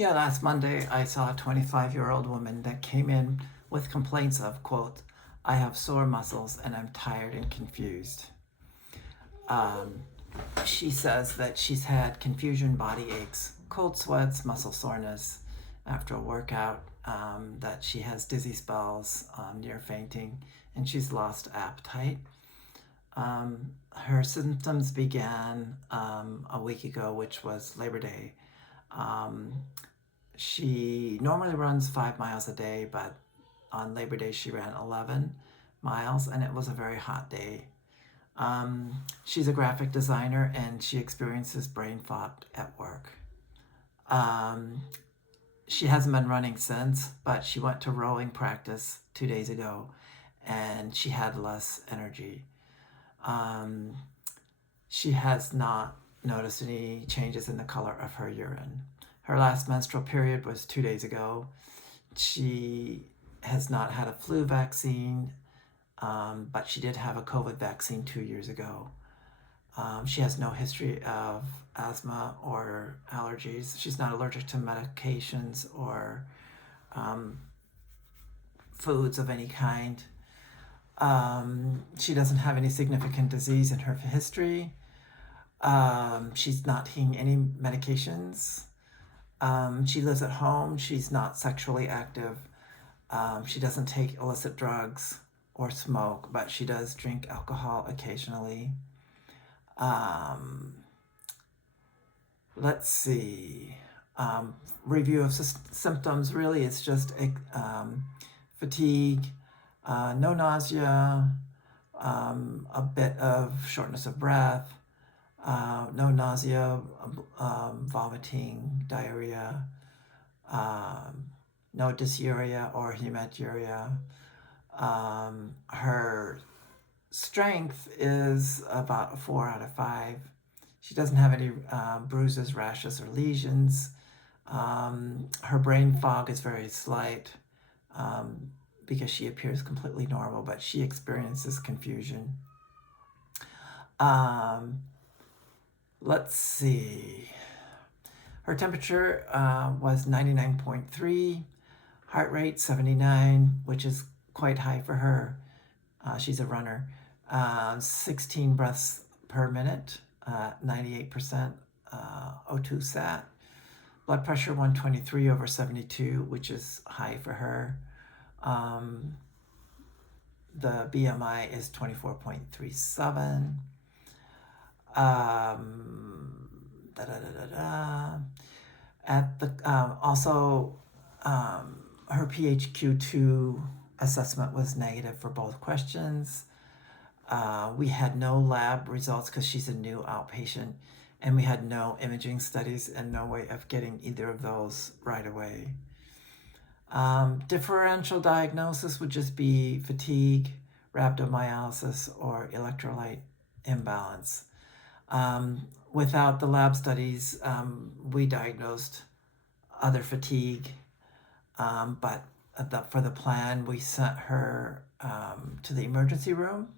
Yeah, last Monday I saw a 25-year-old woman that came in with complaints of, quote, I have sore muscles and I'm tired and confused. Um, she says that she's had confusion, body aches, cold sweats, muscle soreness after a workout, that she has dizzy spells, near fainting, and she's lost appetite. Her symptoms began a week ago, which was Labor Day. Um, She normally runs 5 miles a day, but on Labor Day she ran 11 miles, and it was a very hot day. She's a graphic designer and she experiences brain fog at work. Um, she hasn't been running since, but she went to rowing practice 2 days ago and she had less energy. Um, she has not noticed any changes in the color of her urine. Her last menstrual period was 2 days ago. She has not had a flu vaccine, but she did have a COVID vaccine 2 years ago. She has no history of asthma or allergies. She's not allergic to medications or um, foods of any kind. She doesn't have any significant disease in her history. She's not taking any medications. She lives at home. She's not sexually active. She doesn't take illicit drugs or smoke, but she does drink alcohol occasionally. Um, let's see. Review of symptoms, really, it's just fatigue, no nausea, a bit of shortness of breath, no nausea, vomiting, diarrhea, no dysuria or hematuria. Her strength is about a 4 out of 5. She doesn't have any bruises, rashes, or lesions. Her brain fog is very slight because she appears completely normal, but she experiences confusion. Let's see. Her temperature was 99.3, heart rate 79, which is quite high for her. She's a runner. 16 breaths per minute, 98% O2 sat. Blood pressure 123/72, which is high for her. The BMI is 24.37. At the also her PHQ-2 assessment was negative for both questions. We had no lab results because she's a new outpatient, and we had no imaging studies and no way of getting either of those right away. Differential diagnosis would just be fatigue, rhabdomyolysis, or electrolyte imbalance. Without the lab studies, we diagnosed other fatigue, but for the plan, we sent her to the emergency room.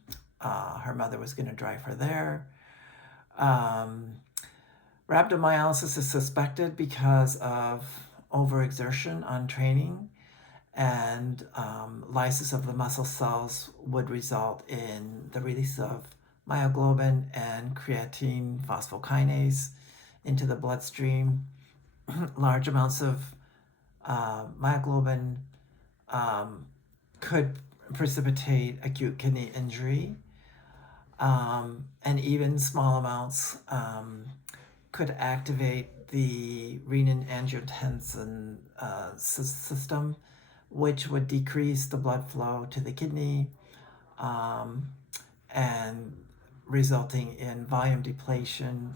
Her mother was going to drive her there. Rhabdomyolysis is suspected because of overexertion on training, and lysis of the muscle cells would result in the release of myoglobin and creatine phosphokinase into the bloodstream. Large amounts of myoglobin could precipitate acute kidney injury, and even small amounts could activate the renin-angiotensin system, which would decrease the blood flow to the kidney, and resulting in volume depletion,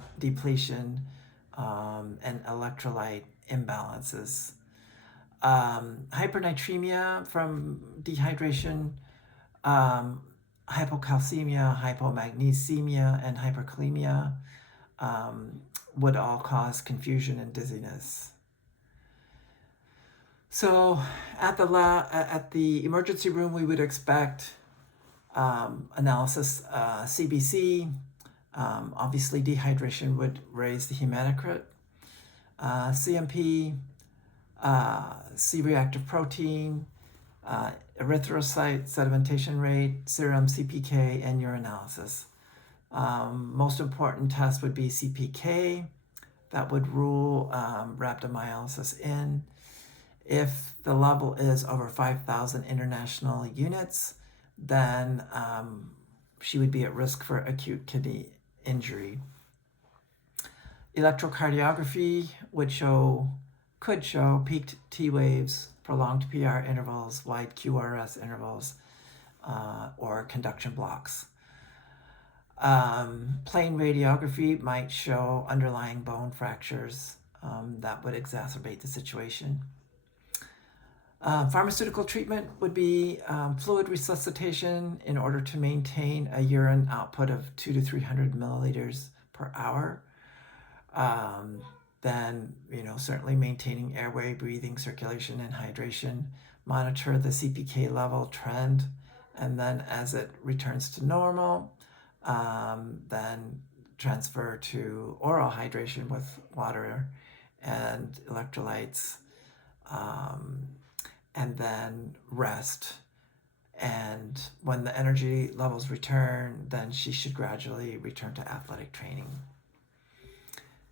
and electrolyte imbalances. Hypernatremia from dehydration, hypocalcemia, hypomagnesemia, and hyperkalemia would all cause confusion and dizziness. So at the emergency room, we would expect analysis, CBC. Obviously, dehydration would raise the hematocrit. CMP, C-reactive protein, erythrocyte sedimentation rate, serum CPK, and urinalysis. Most important test would be CPK. That would rule rhabdomyolysis in. If the level is over 5,000 international units, then she would be at risk for acute kidney injury. Electrocardiography could show peaked T waves, prolonged PR intervals, wide QRS intervals, or conduction blocks. Plain radiography might show underlying bone fractures that would exacerbate the situation. Pharmaceutical treatment would be fluid resuscitation in order to maintain a urine output of 200 to 300 milliliters per hour. Then, certainly maintaining airway, breathing, circulation, and hydration. Monitor the CPK level trend, and then as it returns to normal, then transfer to oral hydration with water and electrolytes, and then rest. And when the energy levels return, then she should gradually return to athletic training.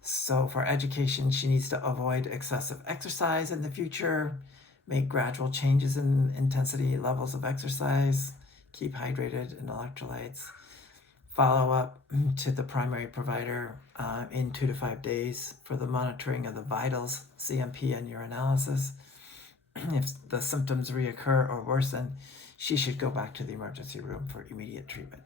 So for education, she needs to avoid excessive exercise in the future, make gradual changes in intensity levels of exercise, keep hydrated and electrolytes, follow up to the primary provider in 2 to 5 days for the monitoring of the vitals, CMP, and urinalysis. If the symptoms reoccur or worsen, she should go back to the emergency room for immediate treatment.